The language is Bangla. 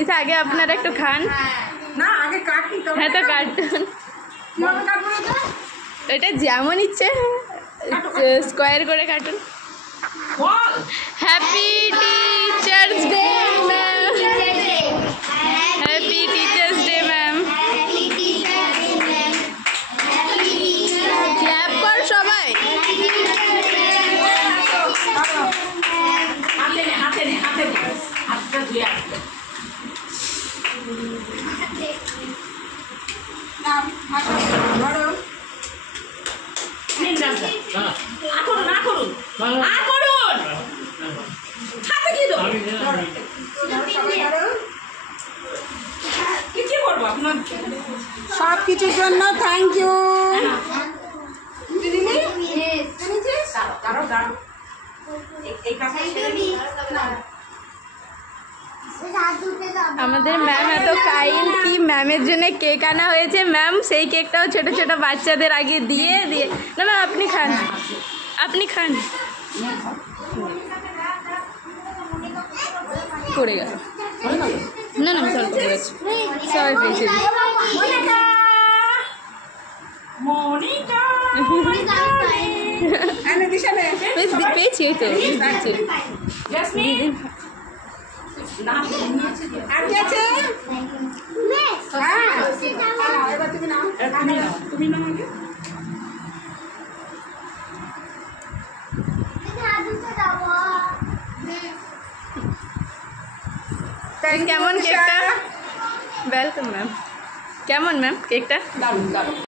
এটা আগে আপনারা একটু খান। না আগে কাটি। হ্যাঁ তো কাটুন। এটা যেমন ইচ্ছে স্কোয়ার করে কাটুন। Happy teachers day ma'am. Happy teachers day ma'am. Clap কর সবাই। সব কিছুর জন্য থ্যাংক ইউ। আমাদের ম্যাম এত কাইন্ড কি ম্যামের জন্য কেক আনা হয়েছে। ম্যাম সেই কেকটাও ছোট ছোট বাচ্চাদের আগে দিয়ে দিয়ে না ম্যাম আপনি খান, আপনি খান। পড়ে গেল না না স্বল্প করেছি সবাই পেয়েছি। পেয়েছি এই তো কেমন কেকটা? Welcome ma'am. কেমন ম্যাম কেকটা?